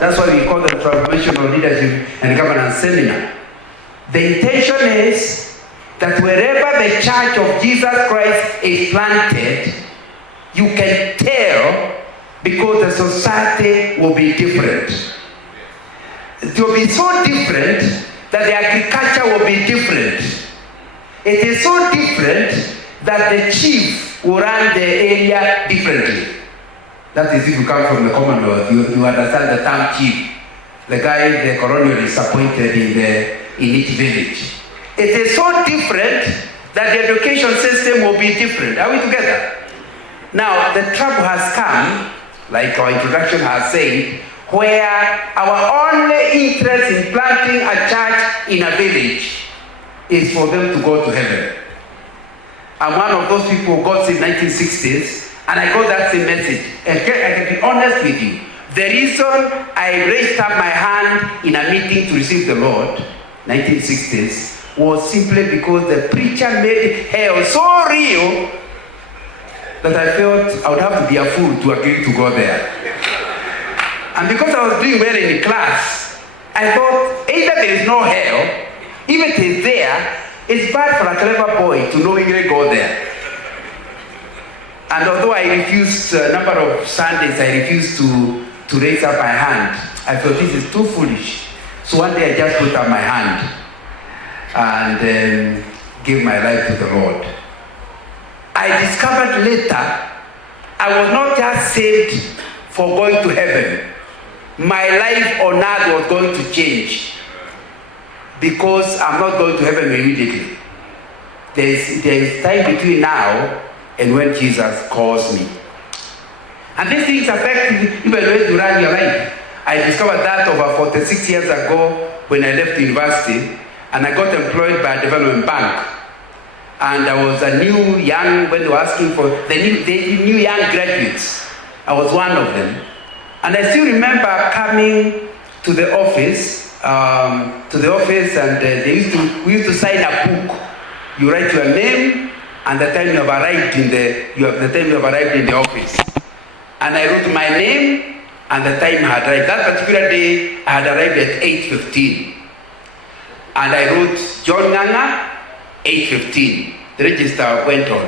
That's why we call them Transformational Leadership and Governance Seminar. The intention is that wherever the Church of Jesus Christ is planted, you can tell because the society will be different. It will be so different that the agriculture will be different. It is so different that the chief will run the area differently. That is if you come from the Commonwealth, you understand the term chief. The guy, the colonial is appointed in each village. It is so different that the education system will be different. Are we together? Now, the trouble has come, like our introduction has said, where our only interest in planting a church in a village is for them to go to heaven. I'm one of those people who got saved in the 1960s, and I got that same message. And I can be honest with you. The reason I raised up my hand in a meeting to receive the Lord, 1960s, was simply because the preacher made hell so real that I felt I would have to be a fool to agree to go there. And because I was doing well in the class, I thought either there is no hell, if it is there, it's bad for a clever boy to knowingly go there. And although I refused a number of Sundays, I refused to raise up my hand. I thought this is too foolish. So one day I just put up my hand and gave my life to the Lord. I discovered later I was not just saved for going to heaven. My life on earth was going to change because I'm not going to heaven immediately. There is time between now and when Jesus calls me. And these things affect even when you run your life. I discovered that over 46 years ago when I left university and I got employed by a development bank. And I was a new young, when they were asking for the new young graduates, I was one of them. And I still remember coming to the office, and we used to sign a book. You write your name and the time you have arrived in the office. And I wrote my name and the time I had arrived. That particular day, I had arrived at 8:15. And I wrote John Nganga, 8:15. The register went on.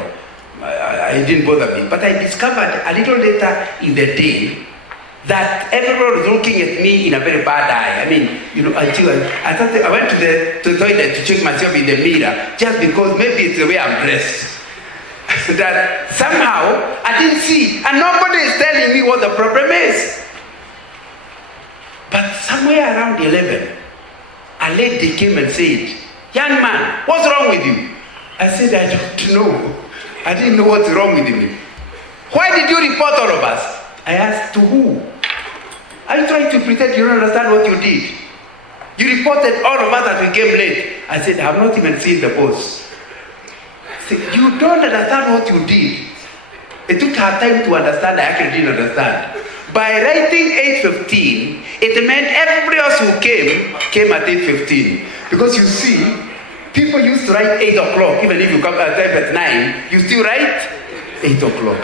It didn't bother me. But I discovered a little later in the day that everyone was looking at me in a very bad eye. I mean, until I went to the toilet to check myself in the mirror just because maybe it's the way I'm dressed. That somehow I didn't see, and nobody is telling me what the problem is. But somewhere around 11, a lady came and said, "Young man, what's wrong with you?" I said, "I don't know. I didn't know what's wrong with me." "Why did you report all of us?" I asked, "To who? Are you trying to pretend you don't understand what you did? You reported all of us that we came late." I said, "I have not even seen the boss." She said, "You don't understand what you did." It took her time to understand. I actually didn't understand. By writing 8:15, it meant everybody else who came at 8:15. Because you see, people used to write 8 o'clock. Even if you come at 9, you still write 8 o'clock.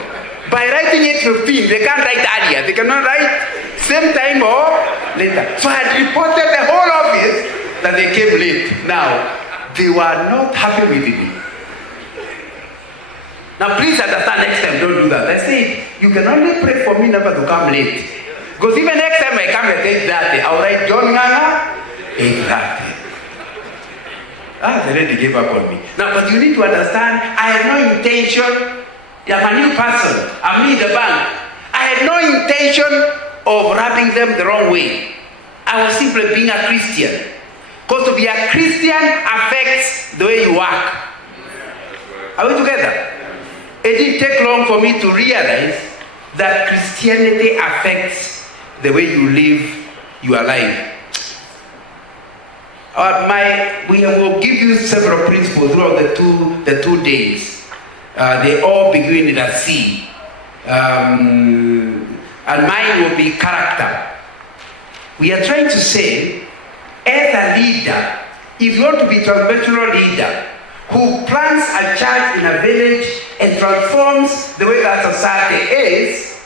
By writing 8:15, they can't write earlier. They cannot write same time or later. So I had reported the whole office that they came late. Now, they were not happy with me. Now, please understand, next time, don't do that. I said, you can only pray for me never to come late. Because even next time I come at 8:30, I'll write John Nganga, 8:30. The lady gave up on me. Now, but you need to understand, I had no intention. I'm a new person. I'm new in the bank. I had no intention of rubbing them the wrong way. I was simply being a Christian. Because to be a Christian affects the way you work. Are we together? It didn't take long for me to realize that Christianity affects the way you live your life. We will give you several principles throughout the two days. They all begin in a C. And mine will be character. We are trying to say, as a leader, if you want to be a transformational leader who plants a church in a village and transforms the way that society is,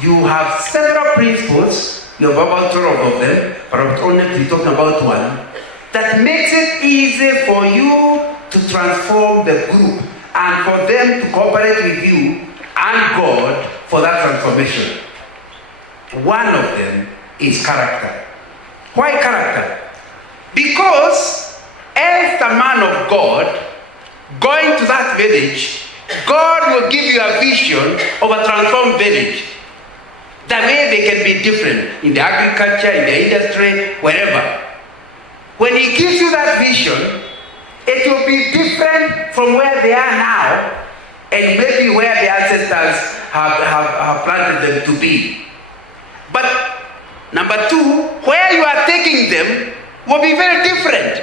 you have several principles You have about 12 of them, but I'm only talking about one. That makes it easy for you to transform the group and for them to cooperate with you and God for that transformation. One of them is character. Why character? Because as the man of God going to that village, God will give you a vision of a transformed village. The way they can be different in the agriculture, in the industry, wherever. When he gives you that vision, it will be different from where they are now and maybe where the ancestors have planted them to be. But number two, where you are taking them will be very different.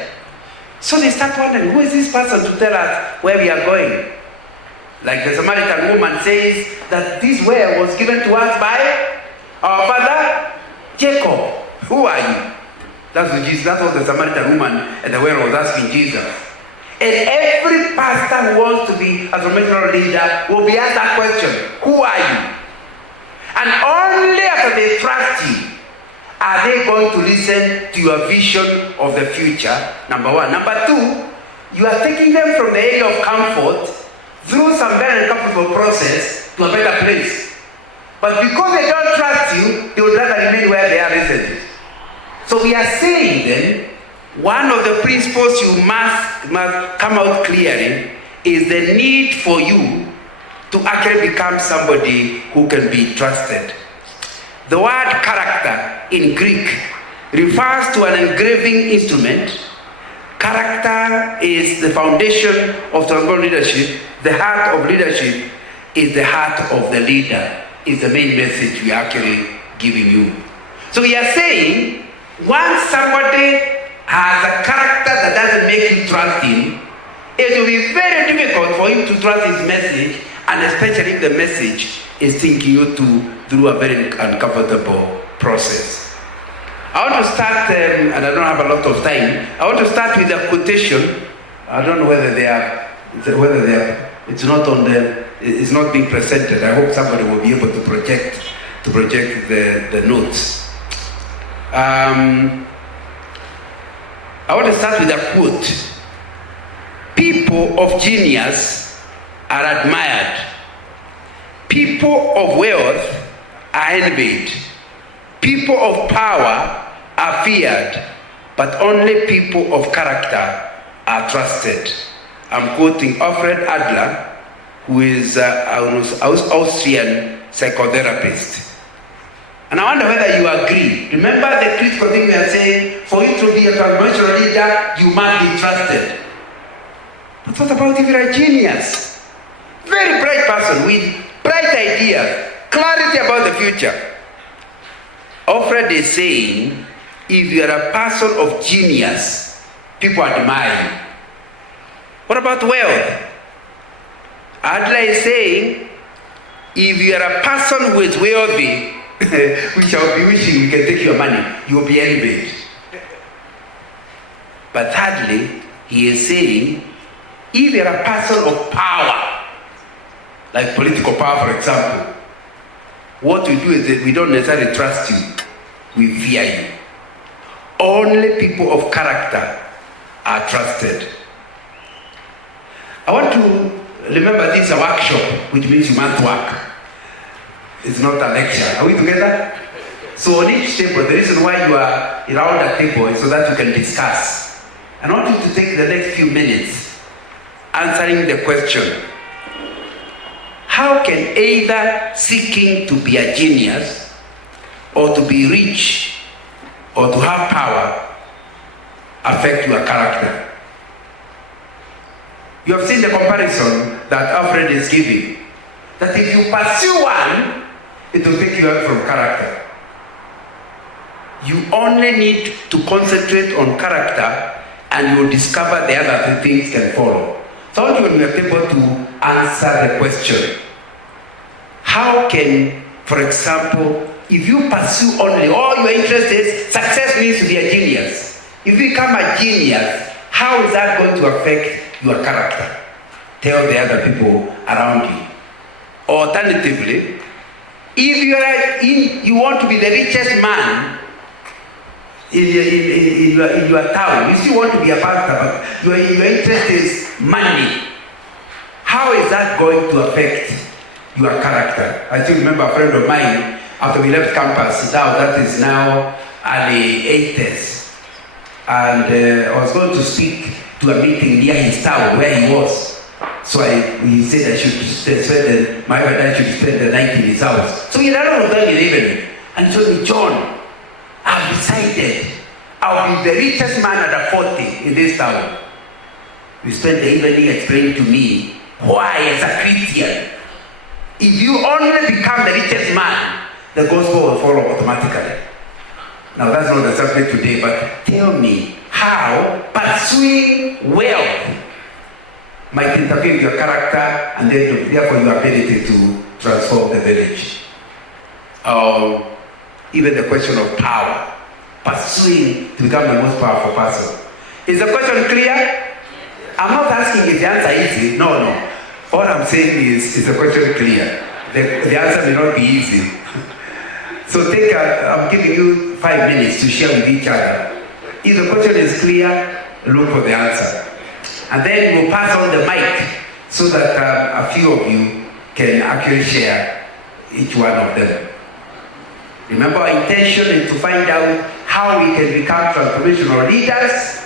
So they start wondering, who is this person to tell us where we are going? Like the Samaritan woman says that this well was given to us by our father Jacob. Who are you? That's what Jesus, that was the Samaritan woman at the well was asking Jesus. And every pastor who wants to be a transformational leader will be asked that question. Who are you? And only after they trust you are they going to listen to your vision of the future, number one. Number two, you are taking them from the area of comfort through some very uncomfortable process to a better place. But because they don't trust you, they would rather remain where they are resident. So we are saying then, one of the principles you must come out clearly is the need for you to actually become somebody who can be trusted. The word character in Greek refers to an engraving instrument. Character is the foundation of transformational leadership. The heart of leadership is the heart of the leader, is the main message we are actually giving you. So we are saying, once somebody has a character that doesn't make you trust him, it will be very difficult for him to trust his message, and especially if the message is taking you through a very uncomfortable process. I want to start, and I don't have a lot of time, I want to start with a quotation. I don't know whether it's not on it's not being presented. I hope somebody will be able to project the notes. I want to start with a quote. People of genius are admired. People of wealth are envied. People of power are feared. But only people of character are trusted. I'm quoting Alfred Adler, who is an Austrian psychotherapist. And I wonder whether you agree. Remember the critical thing we are saying, for you to be a transformational leader, you must be trusted. But what about if you're a genius? Very bright person with bright ideas, clarity about the future. Alfred is saying, if you are a person of genius, people admire you. What about wealth? Adler is saying, if you are a person who is wealthy, we shall be wishing we can take your money, you will be envied. But thirdly, he is saying, if you are a person of power, like political power, for example, what we do is that we don't necessarily trust you, we fear you. Only people of character are trusted. I want to remember this is a workshop, which means you must work. It's not a lecture. Are we together? So on each table, the reason why you are around a table is so that you can discuss. I want you to take the next few minutes answering the question, how can either seeking to be a genius or to be rich or to have power affect your character? You have seen the comparison that Alfred is giving. That if you pursue one, it will take you out from character. You only need to concentrate on character and you will discover the other things can follow. So I want you to be able to answer the question. How can, for example, if you pursue only, all your interest is success means to be a genius. If you become a genius, how is that going to affect your character? Tell the other people around you. Alternatively, If you want to be the richest man in your town, you still want to be a pastor, but your interest is money, how is that going to affect your character? I still remember a friend of mine, after we left campus, that is now early 80s, and I was going to speak to a meeting near his town where he was. So he said I should my wife and I should spend the night in his house. So he ran on the evening and told me, John, I've decided I'll be the richest man at 40 in this town. We spent the evening explaining to me why, as a Christian, if you only become the richest man, the gospel will follow automatically. Now that's not the subject today, but tell me how pursuing wealth might interfere with your character and then therefore your ability to transform the village. Even the question of power, pursuing to become the most powerful person. Is the question clear? I'm not asking if the answer is easy. No. All I'm saying is the question clear? The answer may not be easy. So I'm giving you 5 minutes to share with each other. If the question is clear, look for the answer. And then we'll pass on the mic so that a few of you can actually share each one of them. Remember, our intention is to find out how we can become transformational leaders